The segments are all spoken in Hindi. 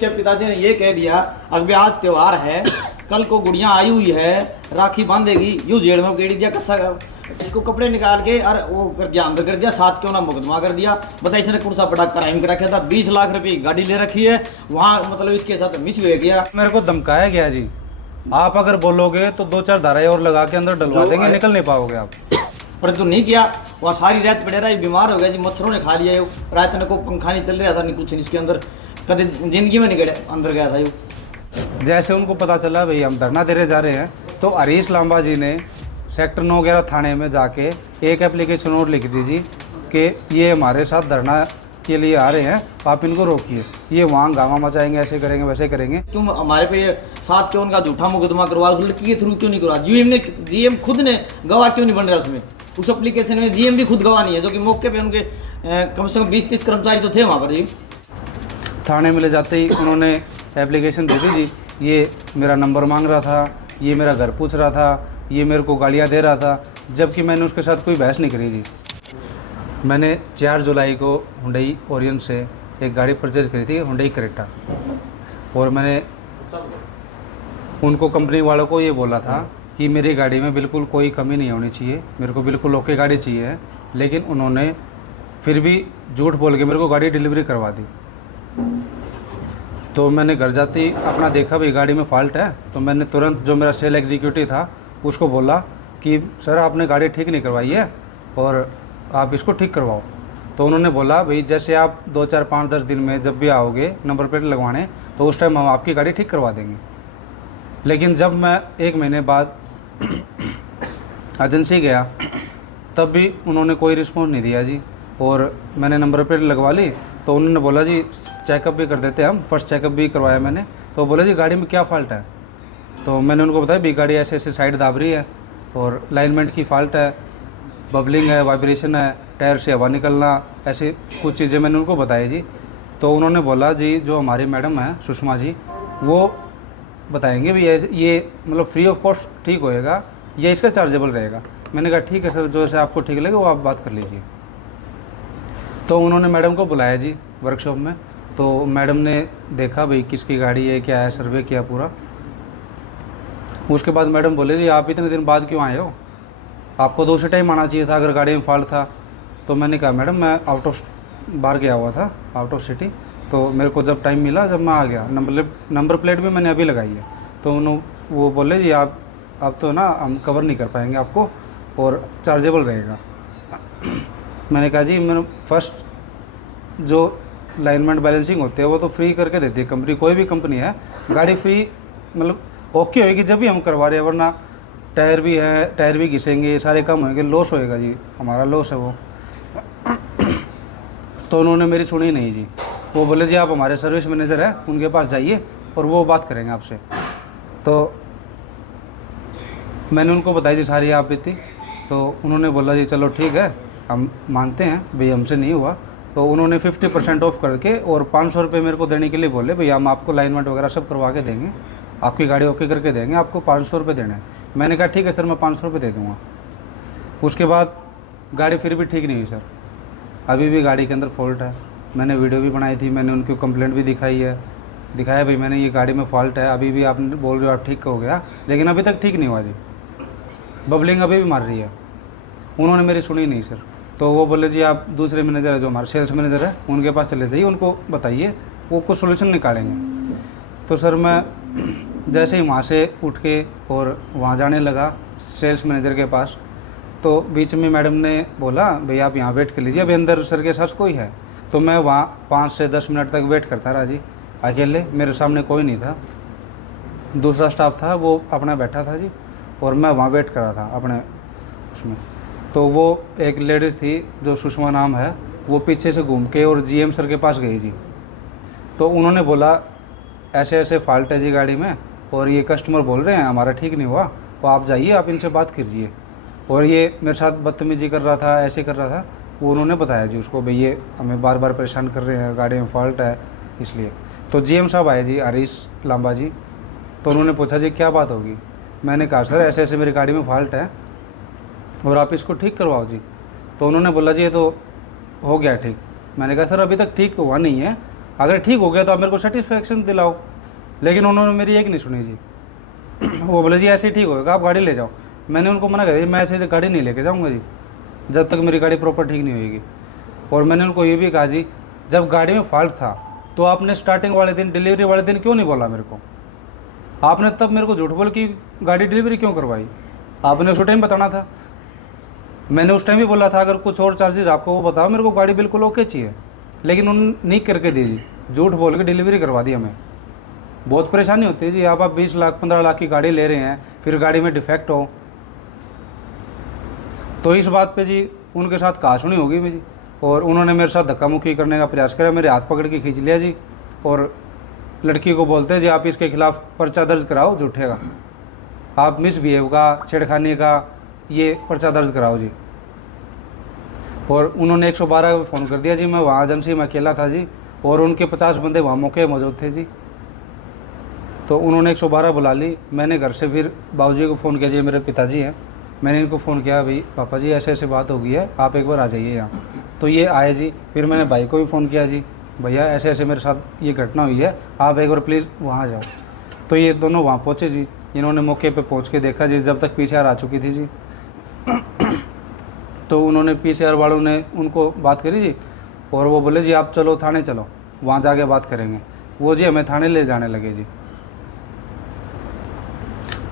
इसके पिताजी ने ये कह दिया अगर आज त्योहार है, कल को गुड़िया आई हुई है, राखी बांधेगी, यूँ जेड़ में गेड़ी दिया कच्चा का इसको कपड़े निकाल के और वो कर दिया, अंदर कर दिया, साथ क्यों ना मुकदमा कर दिया। बता इसने कौन सा बड़ा क्राइम कर रखा था, 20 लाख रुपए की गाड़ी ले रखी है, वहाँ मतलब इसके साथ मिस हो गया। मेरे को धमकाया गया जी, आप अगर बोलोगे तो 2-4 धाराएं और लगा के अंदर डलवा देंगे, निकल नहीं पाओगे आप। पर तू नहीं किया, वहाँ सारी रात पड़े रहा, बीमार हो गया जी, मच्छरों ने खा लिया, रात में कोई पंखा नहीं चल रहा था, नहीं कुछ नहीं, इसके अंदर कभी जिंदगी में नहीं गया अंदर गया था ये। जैसे उनको पता चला भाई हम धरना दे जा रहे हैं, तो हरीश लांबा जी ने सेक्टर 9 11 थाने में जाके एक एप्लीकेशन और लिख दी जी कि ये हमारे साथ धरना के लिए आ रहे हैं, आप इनको रोकिए, ये वहाँ गामा मचाएंगे, ऐसे करेंगे वैसे करेंगे। तुम हमारे पे साथ क्यों उनका झूठा मुकदमा करवा, उस लड़की के थ्रू क्यों नहीं करवा, जीएम खुद ने गवाह क्यों नहीं बन रहा उसमें, उस एप्लीकेशन में जीएम भी खुद गवाह नहीं है, जो कि मौके पे उनके कम से कम 20-30 कर्मचारी तो थे वहाँ पर जी। थाने में ले जाते ही उन्होंने एप्लीकेशन दे दी जी, ये मेरा नंबर मांग रहा था, ये मेरा घर पूछ रहा था, ये मेरे को गालियाँ दे रहा था, जबकि मैंने उसके साथ कोई बहस नहीं करी जी। मैंने 4 जुलाई को हुंडई ओरियन से एक गाड़ी परचेज करी थी, हुंडई क्रेटा, और मैंने उनको कंपनी वालों को ये बोला था कि मेरी गाड़ी में बिल्कुल कोई कमी नहीं होनी चाहिए, मेरे को बिल्कुल ओके गाड़ी चाहिए, लेकिन उन्होंने फिर भी झूठ बोल के मेरे को गाड़ी डिलीवरी करवा दी। तो मैंने घर जाते ही अपना देखा भाई गाड़ी में फॉल्ट है, तो मैंने तुरंत जो मेरा सेल एग्जीक्यूटिव था उसको बोला कि सर आपने गाड़ी ठीक नहीं करवाई है और आप इसको ठीक करवाओ। तो उन्होंने बोला भाई जैसे आप 2 4 5 10 दिन में जब भी आओगे नंबर प्लेट लगवाने, तो उस टाइम हम आपकी गाड़ी ठीक करवा देंगे। लेकिन जब मैं 1 महीने बाद एजेंसी गया तब भी उन्होंने कोई रिस्पॉन्स नहीं दिया जी, और मैंने नंबर प्लेट लगवा ली, तो उन्होंने बोला जी चेकअप भी कर देते हैं हम, फर्स्ट चेकअप भी करवाया मैंने, तो बोला जी गाड़ी में क्या फ़ाल्ट है। तो मैंने उनको बताया भी गाड़ी ऐसे ऐसे साइड दाब रही है और लाइनमेंट की फ़ाल्ट है, बबलिंग है, वाइब्रेशन है, टायर से हवा निकलना, ऐसे कुछ चीज़ें मैंने उनको बताई जी। तो उन्होंने बोला जी जो हमारी मैडम है सुषमा जी, वो बताएंगे भी ये मतलब फ्री ऑफ कॉस्ट ठीक होएगा या इसका चार्जेबल रहेगा। मैंने कहा ठीक है सर, जो से आपको ठीक लगे वो आप बात कर लीजिए। तो उन्होंने मैडम को बुलाया जी वर्कशॉप में, तो मैडम ने देखा भाई किसकी गाड़ी है क्या है, सर्वे किया पूरा। उसके बाद मैडम बोले जी आप इतने दिन बाद क्यों आए हो, आपको तो उसी टाइम आना चाहिए था अगर गाड़ी में फॉल्ट था। तो मैंने कहा मैडम मैं आउट ऑफ बाहर गया हुआ था, आउट ऑफ सिटी, तो मेरे को जब टाइम मिला जब मैं आ गया, नंबर प्लेट भी मैंने अभी लगाई है। तो वो बोले जी आप अब तो ना हम कवर नहीं कर पाएंगे आपको और चार्जेबल रहेगा। मैंने कहा जी मैंने फर्स्ट जो लाइनमेंट बैलेंसिंग होते हैं वो तो फ्री करके देती है कंपनी, कोई भी कंपनी है, गाड़ी फ्री मतलब ओके होएगी जब भी हम करवा रहे हैं, वरना टायर भी है, टायर भी घिसेंगे, सारे काम होंगे, लॉस होएगा जी, हमारा लॉस है वो। तो उन्होंने मेरी सुनी नहीं जी, वो बोले जी आप हमारे सर्विस मैनेजर हैं, उनके पास जाइए और वो बात करेंगे आपसे। तो मैंने उनको बताई जी सारी आप बीती, तो उन्होंने बोला जी चलो ठीक है हम मानते हैं भाई हमसे नहीं हुआ। तो उन्होंने 50% ऑफ करके और 500 रुपये मेरे को देने के लिए बोले भाई हम आपको लाइनमेंट वगैरह सब करवा के देंगे, आपकी गाड़ी ओके करके देंगे, आपको 500 रुपये देने हैं। मैंने कहा ठीक है सर मैं 500 रुपये दे दूँगा। उसके बाद गाड़ी फिर भी ठीक नहीं हुई सर, अभी भी गाड़ी के अंदर फॉल्ट है। मैंने वीडियो भी बनाई थी, मैंने उनकी कंप्लेंट भी दिखाया भाई मैंने ये गाड़ी में फॉल्ट है, अभी भी आप बोल रहे हो आप ठीक हो गया, लेकिन अभी तक ठीक नहीं हुआ जी, बबलिंग अभी भी मार रही है। उन्होंने मेरी सुनी नहीं सर। तो वो बोले जी आप दूसरे मैनेजर है जो हमारे सेल्स मैनेजर है उनके पास चले जाइए, उनको बताइए वो कुछ सोल्यूशन निकालेंगे। तो सर मैं जैसे ही वहाँ से उठ के और वहाँ जाने लगा सेल्स मैनेजर के पास, तो बीच में मैडम ने बोला भाई आप यहाँ वेट कर लीजिए, अभी अंदर सर के साथ कोई है। तो मैं वहाँ 5 से 10 मिनट तक वेट करता रहा जी अकेले, मेरे सामने कोई नहीं था, दूसरा स्टाफ था वो अपना बैठा था जी, और मैं वहाँ वेट कर रहा था अपने उसमें। तो वो एक लेडीज़ थी जो सुषमा नाम है, वो पीछे से घूम के और जीएम सर के पास गई जी। तो उन्होंने बोला ऐसे ऐसे फॉल्ट है जी गाड़ी में और ये कस्टमर बोल रहे हैं हमारा ठीक नहीं हुआ, तो आप जाइए आप इनसे बात कीजिए। और ये मेरे साथ बदतमीजी कर रहा था, ऐसे कर रहा था, वो उन्होंने बताया जी उसको भाई ये हमें बार बार परेशान कर रहे हैं, गाड़ी में फॉल्ट है इसलिए। तो जीएम साहब आए जी हरीश लांबा जी, तो उन्होंने पूछा जी क्या बात होगी। मैंने कहा सर ऐसे ऐसे मेरी गाड़ी में फॉल्ट है और आप इसको ठीक करवाओ जी। तो उन्होंने बोला जी ये तो हो गया ठीक। मैंने कहा सर अभी तक ठीक हुआ नहीं है, अगर ठीक हो गया तो आप मेरे को सेटिस्फेक्शन दिलाओ। लेकिन उन्होंने मेरी एक नहीं सुनी जी। वो बोले जी ऐसे ही ठीक होगा, आप गाड़ी ले जाओ। मैंने उनको मना कर दिया, मैं ऐसे गाड़ी नहीं लेके जाऊँगा जी जब तक मेरी गाड़ी प्रॉपर ठीक नहीं होएगी। और मैंने उनको ये भी कहा जी, जब गाड़ी में फॉल्ट था तो आपने स्टार्टिंग वाले दिन, डिलीवरी वाले दिन क्यों नहीं बोला मेरे को? आपने तब मेरे को झूठ बोल की गाड़ी डिलीवरी क्यों करवाई? आपने उस टाइम बताना था। मैंने उस टाइम भी बोला था अगर कुछ और चार्जेस आपको वो बताओ, मेरे को गाड़ी बिल्कुल ओके चाहिए। लेकिन उन्होंने नहीं करके दी जी, झूठ बोल के डिलीवरी करवा दी हमें। बहुत परेशानी होती है जी। आप 20 लाख 15 लाख की गाड़ी ले रहे हैं, फिर गाड़ी में डिफेक्ट हो, तो इस बात पे जी उनके साथ कहासुनी होगी मेरी। और उन्होंने मेरे साथ धक्का मुक्की करने का प्रयास करा, मेरे हाथ पकड़ के खींच लिया जी। और लड़की को बोलते हैं जी आप इसके खिलाफ पर्चा दर्ज कराओ झूठे का, आप मिसबिहेव का, छेड़खानी का ये पर्चा दर्ज कराओ जी। और उन्होंने 112 को फ़ोन कर दिया जी। मैं वहाँ एजेंसी में अकेला था जी, और उनके 50 बंदे वहाँ मौके मौजूद थे जी। तो उन्होंने 112 बुला ली। मैंने घर से फिर बाबूजी को फ़ोन किया जी, मेरे पिताजी हैं, मैंने इनको फ़ोन किया भाई पापा जी ऐसे ऐसे बात हो गई है, आप एक बार आ जाइए यहाँ। तो ये आए जी। फिर मैंने भाई को भी फ़ोन किया जी, भैया ऐसे ऐसे मेरे साथ ये घटना हुई है, आप एक बार प्लीज़ वहाँ जाओ। तो ये दोनों वहाँ पहुँचे जी। इन्होंने मौके पे पहुँच के देखा जी, जब तक PCR आ चुकी थी जी। तो उन्होंने PCR वालों ने उनको बात करी जी, और वो बोले जी आप चलो थाने चलो, वहाँ जाके बात करेंगे। वो जी हमें थाने ले जाने लगे जी।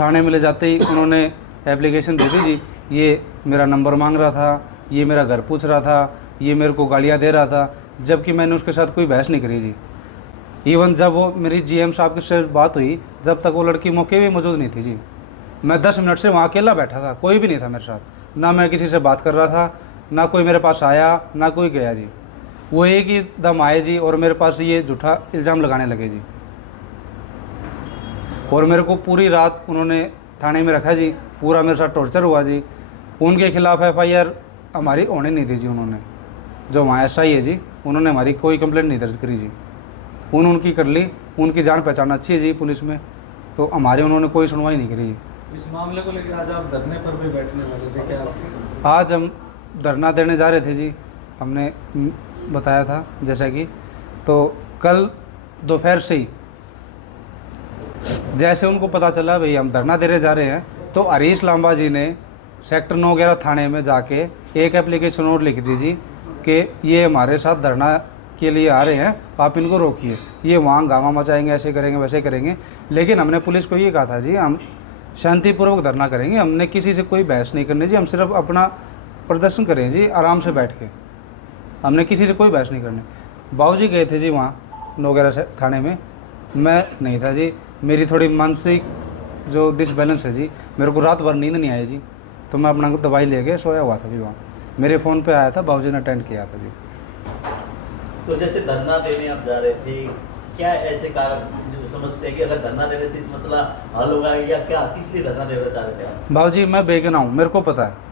थाने में ले जाते ही उन्होंने एप्लीकेशन दे दी जी, ये मेरा नंबर मांग रहा था, ये मेरा घर पूछ रहा था, ये मेरे को गालियाँ दे रहा था, जबकि मैंने उसके साथ कोई बहस नहीं करी जी। इवन जब वो मेरी GM साहब से बात हुई, जब तक वो लड़की मौके भी मौजूद नहीं थी जी। मैं 10 मिनट से वहाँ अकेला बैठा था, कोई भी नहीं था मेरे साथ, ना मैं किसी से बात कर रहा था, ना कोई मेरे पास आया, ना कोई गया जी। वो एक ही दम आए जी और मेरे पास ये झूठा इल्ज़ाम लगाने लगे जी। और मेरे को पूरी रात उन्होंने थाने में रखा जी, पूरा मेरे साथ टॉर्चर हुआ जी। उनके खिलाफ FIR हमारी होने नहीं दी जी। उन्होंने जो वहाँ SI है जी, उन्होंने हमारी कोई कंप्लेंट नहीं दर्ज करी जी। उनकी कर ली, उनकी जान पहचान अच्छी है जी पुलिस में, तो हमारे उन्होंने कोई सुनवाई नहीं करी जी। इस मामले को लेकर आज आप धरने पर भी बैठने वाले थे क्या? आज हम धरना देने जा रहे थे जी, हमने बताया था जैसा कि। तो कल दोपहर से ही जैसे उनको पता चला भाई हम धरना देने जा रहे हैं, तो हरीश लांबा जी ने सेक्टर 9 11 थाने में जाके एक एप्लीकेशन और लिख दी जी कि ये हमारे साथ धरना के लिए आ रहे हैं, आप इनको रोकिए, ये वहाँ हंगामा मचाएंगे, ऐसे करेंगे वैसे करेंगे। लेकिन हमने पुलिस को ये कहा था जी हम शांतिपूर्वक धरना करेंगे, हमने किसी से कोई बहस नहीं करनी जी, हम सिर्फ अपना प्रदर्शन करें जी आराम से बैठ के, हमने किसी से कोई बहस नहीं करनी। बाबूजी गए थे जी वहाँ 9 11 थाने में, मैं नहीं था जी। मेरी थोड़ी मानसिक जो डिसबैलेंस है जी, मेरे को रात भर नींद नहीं आई जी, तो मैं अपना दवाई लेके सोया हुआ था जी। वहाँ मेरे फ़ोन पे आया था, बाबूजी ने अटेंड किया था जी। तो जैसे धरना देने आप जा रहे थे, क्या ऐसे कारण जो समझते हैं कि अगर धरना देने से इस मसला हल होगा, या क्या किस लिए धरना देना चाह रहे थे आप? बाबूजी मैं बेगुनाह हूँ, मेरे को पता है।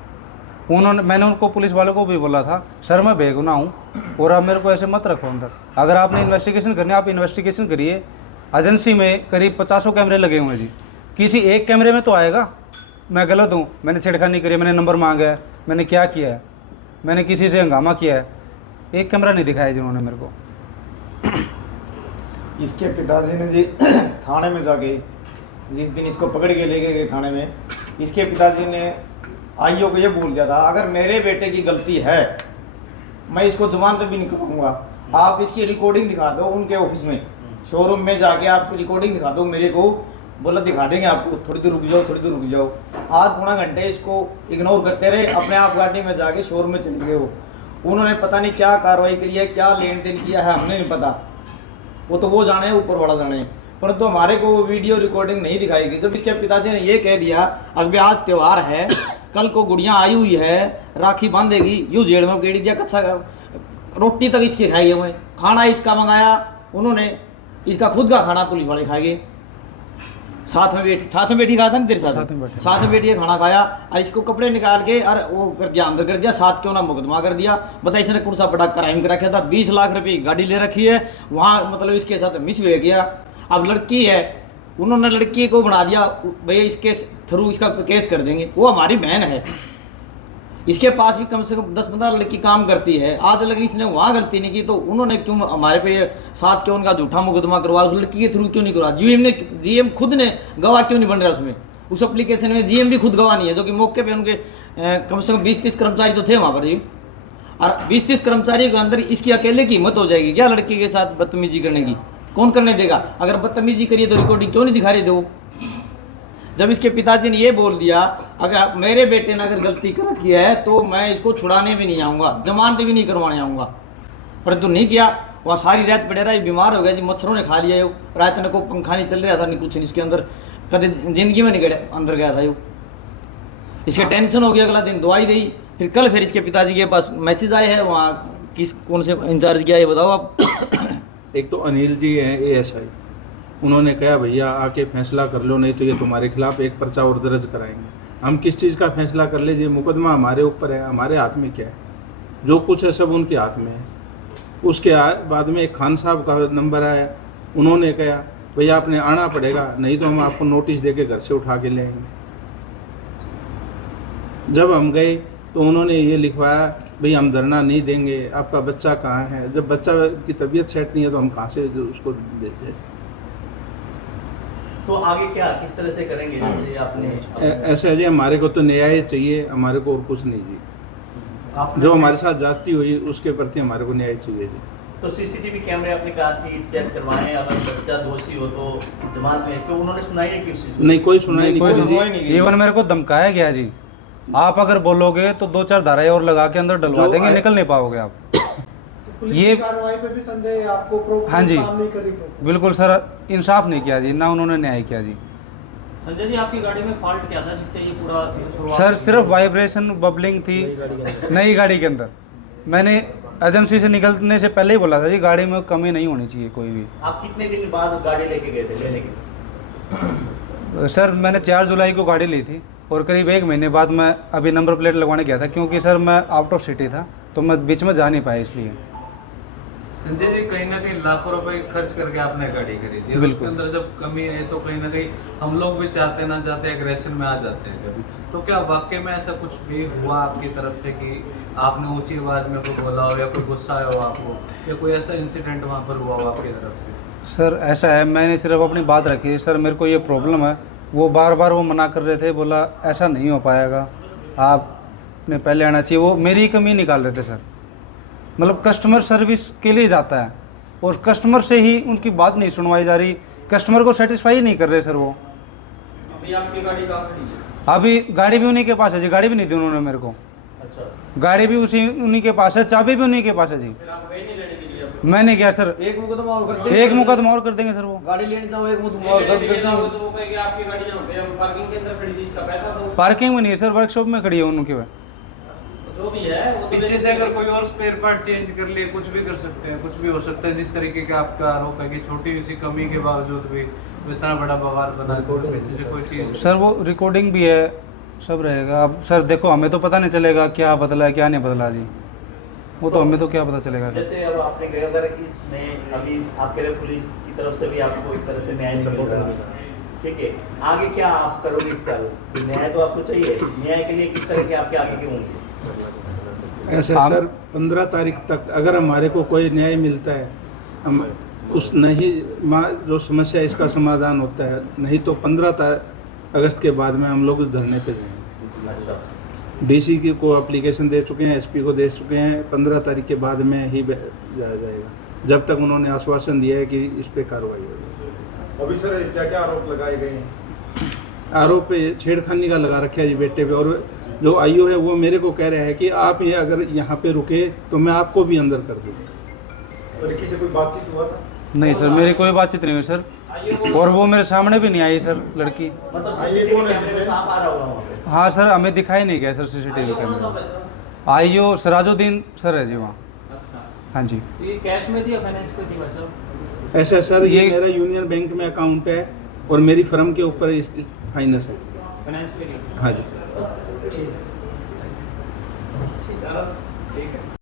मैंने उनको पुलिस वालों को भी बोला था, सर मैं बेगुनाह हूँ और आप मेरे को ऐसे मत रखो अंदर। अगर आपने इन्वेस्टिगेशन करनी है, आप इन्वेस्टिगेशन करिए। एजेंसी में करीब 50 कैमरे लगे हुए हैं जी, किसी एक कैमरे में तो आएगा मैं गलत हूँ, मैंने छेड़खानी करी है, मैंने नंबर मांगा है, मैंने क्या किया है, मैंने किसी से हंगामा किया है, एक कैमरा नहीं दिखाया जिन्होंने मेरे को। इसके पिताजी ने जी थाने में जाके, जिस दिन इसको पकड़ के लेके गए थाने में, इसके पिताजी ने आईओ को ये बोल दिया था अगर मेरे बेटे की गलती है मैं इसको जमानत भी नहीं कराऊंगा, आप इसकी रिकॉर्डिंग दिखा दो उनके ऑफिस में, शोरूम में जाके आप रिकॉर्डिंग दिखा दो मेरे को। बोला दिखा देंगे आपको, थोड़ी देर रुक जाओ, थोड़ी देर रुक जाओ। आध पौना घंटे इसको इग्नोर करते रहे, अपने आप गाड़ी में जाके शोरूम में चले गए। उन्होंने पता नहीं क्या कार्रवाई करी है, क्या लेन देन किया है, हमें नहीं पता, वो तो वो जाने, ऊपर वाला जाने। परंतु हमारे को वो वीडियो रिकॉर्डिंग नहीं दिखाई गई। जब इसके पिताजी ने ये कह दिया अभी आज त्यौहार है, कल को गुड़िया आई हुई है, राखी बांधेगी, यूँ जेड़ में गेड़ी दिया, कच्चा रोटी तक इसकी खाई है, मैं खाना इसका मंगाया उन्होंने, इसका खुद का खाना पुलिस वाले खाएंगे, साथ में बैठी खाया था ना तेरे साथ में बैठी खाना खाया, और इसको कपड़े निकाल के और वो करके अंदर कर दिया, साथ क्यों ना मुकदमा कर दिया। बता इसने कौन सा बड़ा क्राइम कर रखा था, 20 लाख रुपए की गाड़ी ले रखी है वहाँ, मतलब इसके साथ मिस हुए गया। अब लड़की है, उन्होंने लड़की को बना दिया भैया इसके थ्रू इसका केस कर देंगे, वो हमारी बहन है, इसके पास भी कम से कम 10-15 लड़की काम करती है। आज लगी इसने वहाँ गलती नहीं की तो उन्होंने क्यों हमारे पे साथ क्यों उनका झूठा मुकदमा करवा, उस लड़की के थ्रू क्यों नहीं करवा? जीएम खुद ने गवाह क्यों नहीं बन रहा उसमें? उस एप्लीकेशन में जीएम भी खुद गवाह नहीं है, जो कि मौके पे उनके कम से कम 20-30 कर्मचारी तो थे वहाँ पर जी। और 20-30 कर्मचारियों के अंदर इसकी अकेले की हिम्मत हो जाएगी क्या लड़की के साथ बदतमीजी करने की? कौन करने देगा? अगर बदतमीजी करिए तो रिकॉर्डिंग क्यों नहीं दिखा रहे थे वो? जब इसके पिताजी ने ये बोल दिया अगर मेरे बेटे ने अगर गलती कर रखी है तो मैं इसको छुड़ाने भी नहीं आऊँगा, जमानत भी नहीं करवाने आऊँगा, परंतु नहीं किया। वहाँ सारी रात पड़े रहा, बीमार हो गया जी, मच्छरों ने खा लिया। रात में को पंखा नहीं चल रहा था, नहीं कुछ नहीं, इसके अंदर कदे जिंदगी में नहीं गया, अंदर गया था यो। इसके टेंशन हो गया, अगला दिन दवाई दी, फिर इसके पिताजी के पास मैसेज आए हैं, वहाँ किस कौन से इंचार्ज किया ये बताओ आप। एक तो अनिल जी हैं ASI, उन्होंने कहा भैया आके फैसला कर लो, नहीं तो ये तुम्हारे खिलाफ एक पर्चा और दर्ज कराएंगे। हम किस चीज़ का फैसला कर लीजिए, मुकदमा हमारे ऊपर है, हमारे हाथ में क्या है? जो कुछ है सब उनके हाथ में है। उसके बाद में एक खान साहब का नंबर आया, उन्होंने कहा भैया आपने आना पड़ेगा, नहीं तो हम आपको नोटिस देके घर से उठा के ले आएंगे। जब हम गए तो उन्होंने ये लिखवाया भाई हम धरना नहीं देंगे, आपका बच्चा कहाँ है? जब बच्चा की तबीयत सेट नहीं है तो हम कहाँ से उसको भेजें? तो आगे क्या किस तरह से करेंगे? जैसे आपने ऐसे अजय हमारे को तो न्याय चाहिए, हमारे को और कुछ नहीं जी। जो हमारे साथ जाती हुई उसके प्रति हमारे को न्याय चाहिए जी। तो सीसीटीवी कैमरे आपने कहा कि चेक करवाएं, अगर बच्चा दोषी हो तो जमानत में, तो उन्होंने सुनाई नहीं की उस चीज़ को? नहीं, कोई सुनाई नहीं की। इवन मेरे को धमकाया गया जी, आप अगर बोलोगे तो 2-4 धाराएं और लगा के अंदर डलवा देंगे, निकल नहीं पाओगे आप। ये कार्रवाई पे भी संदेह है आपको? हाँ जी, काम नहीं करी? बिल्कुल सर, इंसाफ नहीं किया जी, ना उन्होंने न्याय किया जी। संजय जी आपकी गाड़ी में फॉल्ट क्या था जिससे ये पूरा शुरुआत? सर सिर्फ वाइब्रेशन बबलिंग थी नई गाड़ी के अंदर। मैंने एजेंसी से निकलने से पहले ही बोला था जी गाड़ी में कमी नहीं होनी चाहिए कोई भी। आप कितने दिन बाद गाड़ी लेके गए थे लेने के? सर मैंने 4 जुलाई को गाड़ी ली थी और करीब 1 महीने बाद मैं अभी नंबर प्लेट लगवाने गया था, क्योंकि सर मैं आउट ऑफ सिटी था तो मैं बीच में जा नहीं पाया इसलिए। संजय जी कहीं ना कहीं लाखों रुपए खर्च करके आपने गाड़ी खरीदी, उसके अंदर जब कमी है तो कहीं ना कहीं हम लोग भी चाहते ना चाहते एग्रेशन में आ जाते हैं कभी। तो क्या वाकई में ऐसा कुछ भी हुआ आपकी तरफ से कि आपने ऊंची आवाज में कोई बोला हो या कोई गुस्सा आया हो आपको, या कोई ऐसा इंसिडेंट वहाँ पर हुआ हो आपकी तरफ से? सर ऐसा है, मैंने सिर्फ अपनी बात रखी है, सर मेरे को ये प्रॉब्लम है, वो बार बार वो मना कर रहे थे, बोला ऐसा नहीं हो पाएगा, आपने पहले आना चाहिए। वो मेरी कमी निकाल रहे थे सर, मतलब कस्टमर सर्विस के लिए जाता है और कस्टमर से ही उनकी बात नहीं सुनवाई जा रही, कस्टमर को सेटिस्फाई नहीं कर रहे सर वो। अभी आपकी गाड़ी कहाँ खड़ी है? अभी गाड़ी भी उन्हीं के पास है जी, गाड़ी भी नहीं दी उन्होंने मेरे को। अच्छा, गाड़ी भी उन्हीं के पास है, चाबी भी उन्हीं के पास है जी। फिर आप गए नहीं लेने के लिए? मैंने क्या सर, एक मुकदमा और कर देंगे, एक मुकदमा और कर देंगे सर। वो गाड़ी लेने जाओ, एक मुकदमा और दर्ज कर देंगे। तो वो कहेंगे आपकी गाड़ी जहाँ पे पार्किंग के अंदर खड़ी थी इसका पैसा दो। पार्किंग में नहीं है सर, वर्कशॉप में खड़ी है उनके में। जो भी है वो तो पीछे से अगर कोई और स्पेयर पार्ट चेंज कर लिए कुछ भी कर सकते हैं, कुछ भी हो सकता है। जिस तरीके का आपका आरोप है कि छोटी सी कमी के बावजूद भी इतना बड़ा बवाल बना पीछे से कोई चीज़। सर वो रिकॉर्डिंग भी है, सब रहेगा। अब सर देखो हमें तो पता नहीं चलेगा क्या बदला है क्या नहीं बदला जी, वो तो हमें तो क्या पता चलेगा। जैसे अब आपने गए, अगर इसमें अभी आपके लिए पुलिस की तरफ से भी आपको एक तरह से न्याय मिल रहा है, ठीक है, आगे क्या आप करोगे इसका? न्याय तो आपको चाहिए, न्याय के लिए किस तरह के आपके आगे के होंगे? ऐसे सर 15 तारीख तक अगर हमारे को कोई न्याय मिलता है, हम उस नहीं जो समस्या इसका समाधान होता है, नहीं तो 15 अगस्त के बाद में हम लोग धरने पे जाएंगे। डीसी को एप्लीकेशन दे चुके हैं, एसपी को दे चुके हैं, 15 तारीख के बाद में ही जाया जाएगा, जब तक उन्होंने आश्वासन दिया है कि इस पे कार्रवाई होगी। अभी सर क्या क्या आरोप लगाए गए हैं? आरोप पे छेड़खानी का लगा रखा है जी बेटे पे, और जो आईओ है वो मेरे को कह रहा है कि आप ये अगर यहाँ पे रुके तो मैं आपको भी अंदर कर दूँ। लड़की से कोई बातचीत हुआ था? नहीं सर, मेरी कोई बातचीत नहीं हुई सर, और वो मेरे सामने भी नहीं आई सर लड़की। मतलब सीसीटीवी कैमरे में सांप आ रहा होगा वहाँ पे? हाँ सर, हमें दिखाई नहीं गया सर सीसीटीवी कैमरे में। आईओ सराजुद्दीन सर है जी वहाँ। अच्छा, हाँ जी। तो ये कैश में थी या फाइनेंस पे थी भाई साहब? ऐसा सर ये मेरा यूनियन बैंक में अकाउंट है और मेरी फर्म के ऊपर फाइनेंस है। फाइनेंस पे थी? हाँ जी। ठीक है।